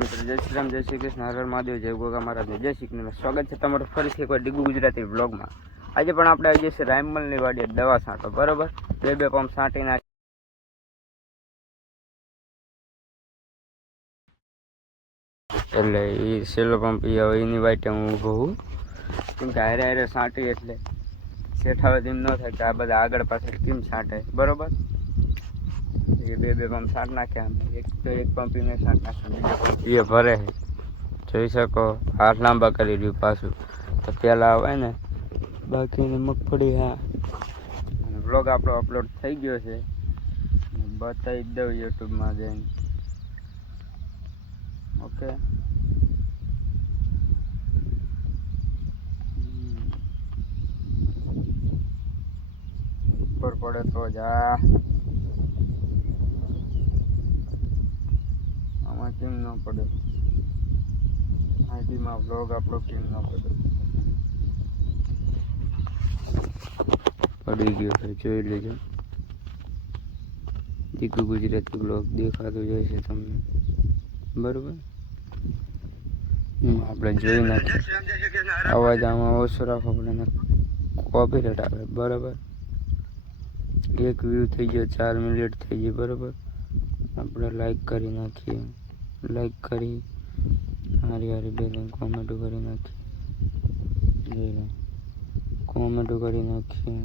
મિત્રો જય શ્રી રામ, જય શ્રી કૃષ્ણ, હર હર મહાદેવ, જય ગોગા મહારાજને જય શ્રી કૃષ્ણ. સ્વાગત છે તમારું ફરીથી એકવાર ડીગુ ગુજરાતી વ્લોગમાં. આજે પણ આપણે આવી જઈએ રાયમલની વાડીએ દવા છાંટો, બરોબર. બે પંપ છાંટી નાખી એટલે એ સેલો પંપ એની વાટે હું ઊભો હું, કેમ કે હારે હારે છાંટી એટલે શેઠાવત એમ ન થાય કે આ બધા આગળ પાછળ કેમ છાંટે, બરોબર. એ બે પંપ છાંટ નાખ્યા અમે. એક તો એક પંપ મેં છાંટ નાખ્યા, બીજો પંપ એ ભરે છે. જોઈ શકો હાથ લાંબા કરી રહ્યું પાછું. તો પેલા આવે ને બાકીની મગફળી. હા, અને વ્લોગ આપણો અપલોડ થઈ ગયો છે, બતાવી જ દઉં યુટ્યુબમાં જઈને. ઓકે, ઉપર પડે તો જ આમાં કેમ ન પડે, આઈડીમાં વ્લોગ આપણો કેમ ન પડે. પડી ગયો છે, જોઈ લેજો. ડીગુ ગુજરાતી વ્લોગ દેખાતો જાય છે તમને, બરોબર. આપણે જોઈ નાખીએ. અવાજ આમાં ઓછો રાખવો પડે, કોપીરાઈટ આવે, બરાબર. એક વ્યૂ થઈ ગયો, 4 મિનિટ થઈ ગઈ, બરાબર. આપણે લાઈક કરી નાખીએ. લાઈક કરી હારી હારી બે કોમેન્ટો કરી નાખીએ. કોમેન્ટો કરી નાખીએ,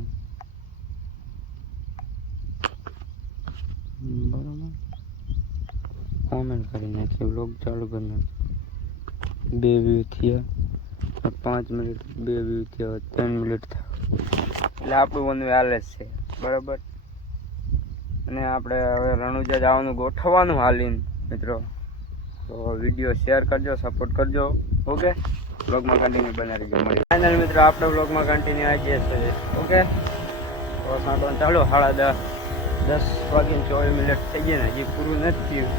બરાબર. કોમેન્ટ કરી નાખીએ, વ્લોગ ચાલુ કરી નાખીએ. 2 વ્યૂ થયા, 5 મિનિટ 2 વ્યૂ થયા, 3 મિનિટ થયા, એટલે આપણું વન હાલે જ છે, બરાબર. અને આપણે હવે રણુજા જવાનું ગોઠવવાનું હાલીને મિત્રો. તો વિડીયો શેર કરજો, સપોર્ટ કરજો. ઓકે, વ્લોગમાં કન્ટિન્યુ બનાવી રહીજો. મળી ફાઇનલ મિત્રો આપણે વ્લોગમાં કન્ટિન્યુ આવી જઈએ છીએ. ઓકે, તો સાંટવાનું ચાલો. 10:30 વાગીને 24 મિનિટ થઈ ગઈ ને હજી પૂરું નથી થયું.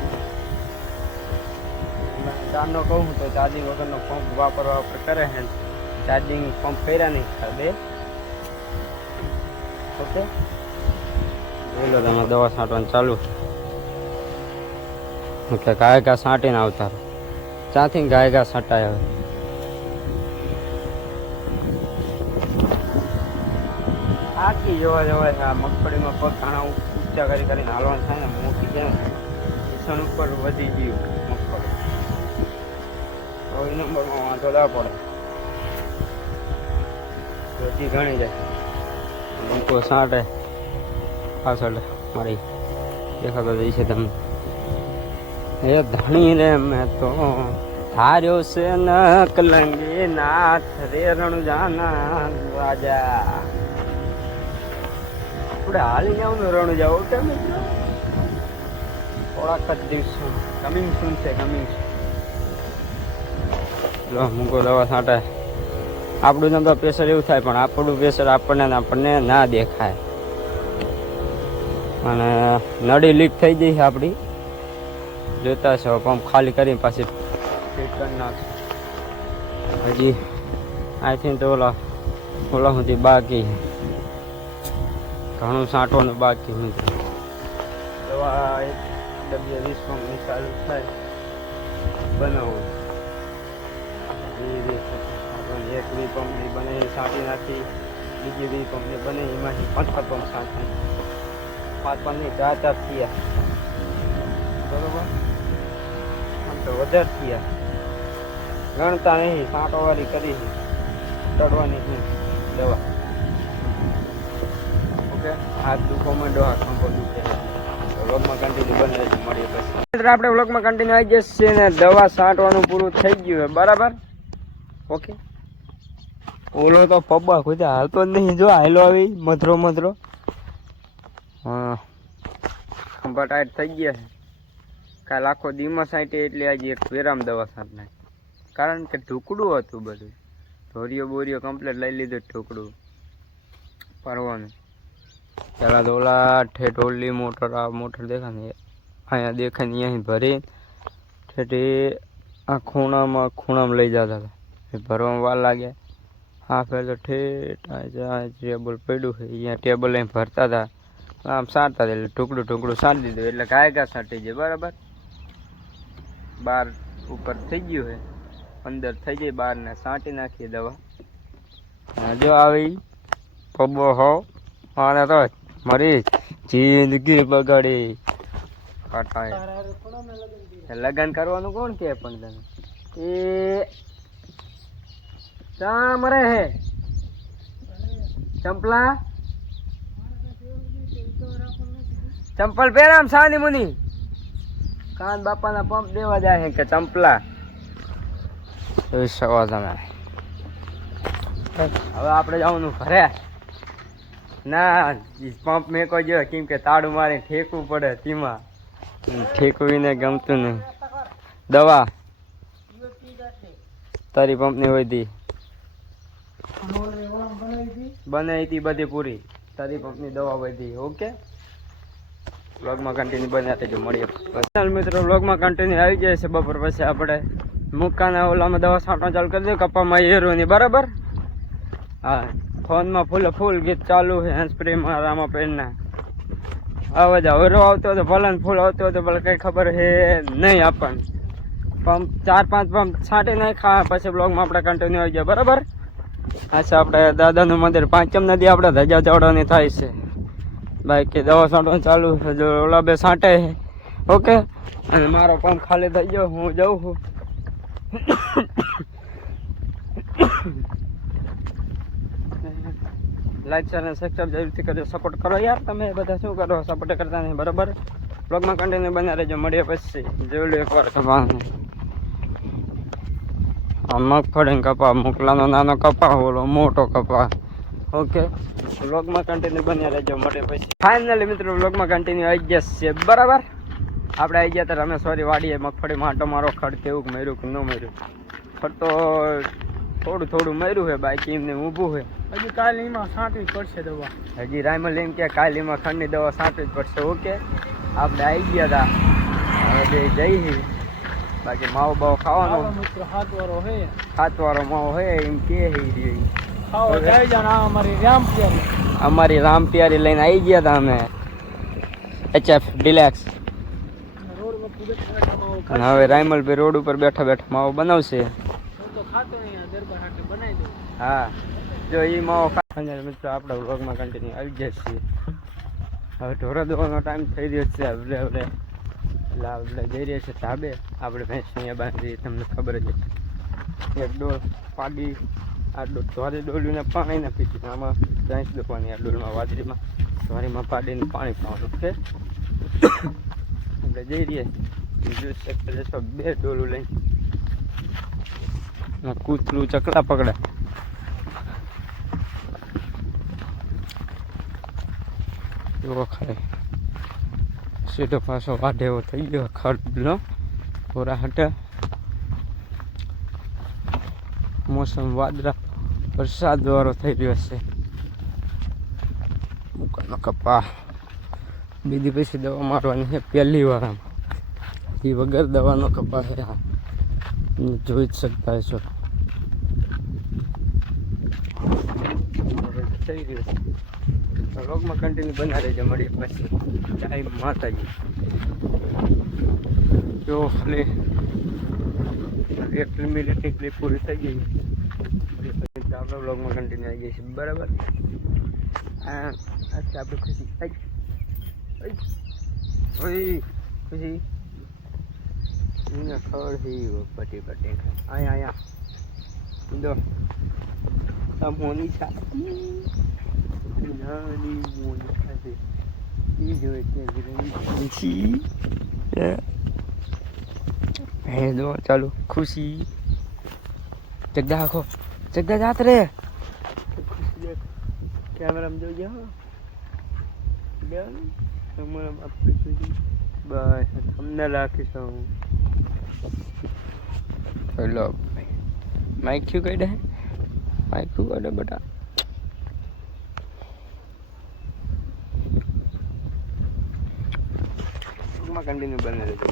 ચારનો કહું તો ચાર્જિંગ વગરનો પંપ વાપરવા આપણે કરે છે. ચાર્જિંગ પંપ કર્યા નહીં બે. ઓકે, બોલો તમે દવા છાંટવાનું ચાલુ. એટલે ગાય ઘા છાંટીને આવતા ત્યાંથી ગાય ઘા છાંટાય. હવે આખી જોવા જવાય છે. આ મગફળીમાં પગ ઘણા ઊંચા કરીને હાલવાનું થાય ને, મોટી ગયા કિશન ઉપર વધી ગયું મગફળી. તો એ નંબરમાં વાંધો ના પડે, વધી ઘણી જાય. લોકો છાંટે પાછળ મારી દેખાતો જાય છે તમને. એ ધણી રે મેં તો ધાર્યો છે ન કલંગી નાથ રે રણુજાના રાજા. આપણે હાલીને આવું રણુજા. ઓકે મિત્રો, થોડાક જ દિવસો કમિંગ સૂન છે, કમિંગ સૂન. લો મૂકો દવા છાંટે. આપણું નંબર પ્રેશર એવું થાય, પણ આપણું પ્રેશર આપણને ના દેખાય. અને નળી લીક થઈ ગઈ છે આપણી, જોતા છો. પંપ ખાલી કરીને પાછી ફિટ કરી નાખશે. હજી આઈ થિંક તો ઓલા સુધી બાકી ઘણું છાંટવાનું બાકી. મિત્રો દવા 20 પંપની ચાલુ થાય બનાવવું. એક 20 પંપની બને છાંટી નાખી, બીજી 20 પંપની બને એમાંથી 5 પંપ છાંટી, 5 પંપની 4 થયા, બરોબર. આમ તો વધારે થયા, ગણતા નહીં. છાંટવાળી કરી ચડવાની દવા. ઓકે, હાથ દુખો માંડો, હાથ કંપો દુખે. વ્લોગમાં કન્ટિન્યુ બને રહેજો. મળીએ પછી આપણે વ્લોગમાં કન્ટિન્યુ આવી જશે ને. દવા છાંટવાનું પૂરું થઈ ગયું, બરાબર. ઓકે, ઓલો તો પબ્બા કોઈ હાલતો જ નહીં. જો હાલો આવી મધરો. હા, ખંભા ટાઈટ થઈ ગયા છે. કાલ આખો દીમાં સાંટે એટલે આજે એક વેરામ દવા છાંટ નાખી. કારણ કે ઢુકડું હતું બધું. બોરીઓ કમ્પ્લીટ લઈ લીધું ઢુકડું પરવાનું. પેલા તો ઓલા ઠેઠ ઓલી મોટર, આ મોટર દેખાય ને અહીંયા દેખાય ને અહીં ભરી ઠેઠી આ ખૂણામાં લઈ જતા હતા. ભરવામાં વાર લાગ્યા. હા, ફેર તો ઠેઠ ટેબલ પડ્યું છે, અહીંયા ટેબલ અહીં ભરતા હતા. આમ સાંટતા હતા એટલે ટુકડું સાંટી દીધું એટલે ગાય ઘા છાંટી જાય, બરાબર. 12 ઉપર થઈ ગયું છે, અંદર થઈ જાય બહાર ને છાંટી નાખીએ દવા. જો આવી પબ્બો હો અને તો મારી જિંદગી બગાડી લગન કરવાનું કોણ કે પણ તને એ ચા મરે હે ચંપલા ચંપલ પહેરામ સાની મુની કાન બાપાના પંપ દેવા જાય કે ચંપલા સવા તમે. હવે આપણે જવાનું ઘરે ના પંપ મેકો જો કેમ કે તાળું મારી ઠેકવું પડે તેમાં ઠેકવીને ગમતું નહીં. દવા તારી પંપની હોય તી બનાવી હતી બધી પૂરી તારી પંપની દવા હોય તી. ઓકે વ્લોગમાં કન્ટિન્યુ બનાવતા જો મળીએ મિત્રો. વ્લોગમાં કન્ટિન્યુ આવી જાય છે. બપોર પછી આપણે મુક્કાના ઓલામાં દવા છાંટવા ચાલુ કરી દે કપામાં એરોની બરાબર. હા ફોનમાં ફૂલ ગીત ચાલુ છે હેન્ડ સ્પ્રેમાં રામાપેનના અવાજ હરો આવતો હતો ભલે ફૂલ આવતો હતો ભલે કંઈ ખબર છે નહીં આપણને. પંપ 4-5 પંપ છાંટી નાખ્યા પછી બ્લોગમાં આપણે કન્ટિન્યુ આવી જાય બરાબર. અચ્છા આપણે દાદાનું મંદિર પાંચમ નદી આપણે ધજા ચડવાની થાય છે ભાઈ કે દવા છાંટવાનું ચાલુ છે. જો ઓલા બે છાંટે છે ઓકે અને મારો પંપ ખાલી થઈ ગયો હું જાઉં છું. લાઈક શેર અને સબસ્ક્રાઇબ જરૂરથી કરજો. સપોર્ટ કરો યાર તમે બધા શું કરો સપોર્ટ કરતા નહીં બરાબર. બ્લોગમાં કન્ટિન્યુ બના રહેજો મળીએ પછી જોઈ લો એકવાર કપાને આ મગફળી કપા મોકલાનો નાનો કપા ઓલો મોટો કપા. ઓકે વ્લોગમાં કન્ટિન્યુ બન્યા રહેજો મળીએ પછી. ફાઇનલી મિત્રો વ્લોગમાં કન્ટિન્યુ આવી જશે બરાબર. આપણે આવી ગયા ત્યારે અમે સોરી વાડીએ મગફળી માટો મારો ખડ કેવું મર્યું કે ન મર્યું. ખડ તો થોડું મર્યું છે બાકી એમને ઊભું છે. હજી કાલીમાં છાંટવી પડશે દવા. હજી રાયમલ એમ કે કાલીમાં ખંડની દવા છાંટવી જ પડશે. ઓકે આપણે આવી ગયા હતા હવે બે જઈ બાકી માવો બાવો ખાવાનો મિત્રો હાથવાળો હે હાથવાળો માવો હે એમ કે ખાવા જાય જાણ અમારી રામ પ્યારી લઈને આવી ગયા હતા અમે HF ડિલેક્સ. હવે રાયમલ ભાઈ રોડ ઉપર બેઠા બેઠા માવો બનાવશે. હા જો એ માવો મિત્રો આપણે વ્લોગમાં કન્ટિન્યુ આવી જાય છે. હવે ઢોરા દોવાનો ટાઈમ થઈ રહ્યો છે. આપણે આપણે જઈ રહ્યા છે ધાબે. આપણે ભેંસ અહીંયા બાંધી તમને ખબર જ છે. એક ડોલ પાડી આ ધોરી ડોલીને પાણી નાખી દીધું. આમાં ભેંસ દોવાની આ ડોલમાં વાદરીમાં ધોરીમાં પાડીને પાણી પાવાનું છે. આપણે જઈ રહીએ જોઈ શકતા જશો 2 ડોલું લઈને કૂતરું ચકલા પકડે. એવો ખરે સીધો પાછો વાઢે એવો થઈ ગયો ખડનો પૂરા હટે. મોસમ વાદળા વરસાદ વાળો થઈ રહ્યો છે. મુકાનો કપા બીજી પછી દવા મારવાની છે પહેલી વાર આમ એ વગર દવાનો કપા છે. જોઈ જ શકતા છો થઈ રહ્યો છે. વ્લોગમાં કન્ટિન્યુ બના રહેજો મળીએ પછી ટાઈમ માતાજી. જો ખાલી 1 મિનિટની ક્લિપ પૂરી થઈ ગઈ આપણે વ્લોગમાં કન્ટિન્યુ આવી જઈએ છીએ બરાબર. આજે આપણે ખુશી ખુશી એને ખડ પટી અહીંયા દો મોની છાતી નાની મોની ખાતે એ જોઈ ત્યાં દો ચાલો ખુશી જગદા આખો જગદા જાત રે ખુશી કેમેરામાં જોઈ જાઓ તમારા બાપડી ખુશી બસ તમને રાખીશું. હેલો માઇક ક્યુ કાઢે માઇક ક્યુ કાઢે બેટા. કન્ટિન્યુ બને રહેજો.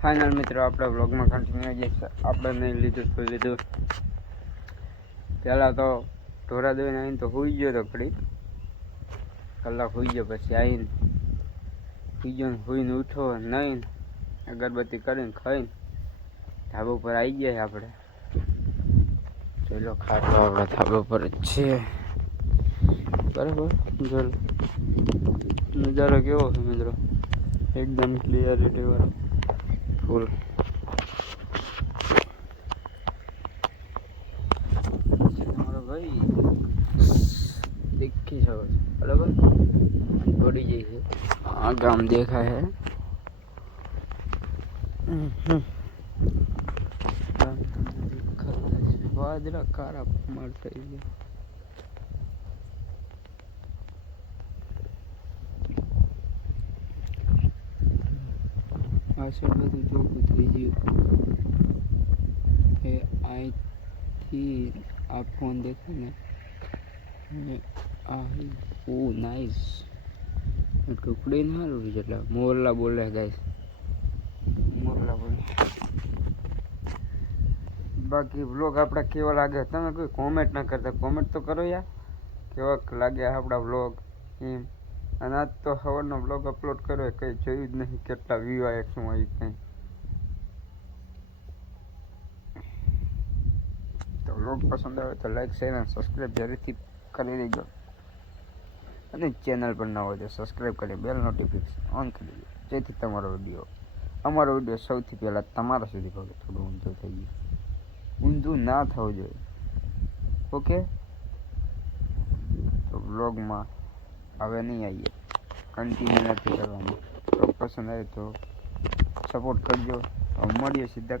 ફાઇનલ મિત્રો આપણે વ્લોગમાં કન્ટિન્યુ આવી જશે. આપણે નહીં લીધું તો લીધું. પહેલાં તો ઢોરા દોઈને આવીને તો સૂઈ ગયો તો ઘડી કલાક સૂઈ ગયો. પછી આવીને સૂઈ ગયો સૂઈને ઉઠો નહીં અગરબત્તી કરીને ખાઈને ધાબા ઉપર આવી ગયા આપણે. ચલો ખાટલો આપણા ધાબા ઉપર જ છે. બરાબર. ચલો નજારો કેવો છે મિત્રો? એકદમ ક્લિયરિટી વાળો ફૂલ. તમારો ભાઈ દેખી શકો છો બરાબર. પડી જાય છે. આ ગામ દેખાય છે. વાદળા કારા મળતા ગયા. પાછળ બધું ચોખ્ખું થઈ ગયું. એ અહીંથી આ ફોન દેખાય ને આ ઓ નાઇસ. ટુકડી ના હારું જેટલા મોરલા બોલે ગાઈસ. મોરલા બોલે. બાકી વ્લોગ આપણા કેવા લાગે તમે કોઈ કોમેન્ટ ના કરતા, કોમેન્ટ તો કરો યાર કેવાક લાગે આપણા વ્લોગ એમ. અને આજ તો સવારનો વ્લોગ અપલોડ કર્યો કંઈ જોયું જ નહીં કેટલા વ્યૂ આવ્યા શું આવ્યું કંઈ. તો વ્લોગ પસંદ આવે તો લાઈક શેર અને સબસ્ક્રાઈબ જરૂરથી કરી દેજો. અને ચેનલ પર ના હોય તો સબસ્ક્રાઈબ કરી બેલ નોટિફિકેશન ઓન કરી દેજો, જેથી અમારો વિડીયો સૌથી પહેલાં તમારા સુધી પહોંચે. થોડું ઊંધું થઈ ગયું, ઊંધું ના થવું જોઈએ. ઓકે, તો વ્લોગમાં હવે નહીં આવીએ, કન્ટિન્યુ નથી કરવાનું. તો પસંદ આવે તો સપોર્ટ કરજો. મળીએ સીધા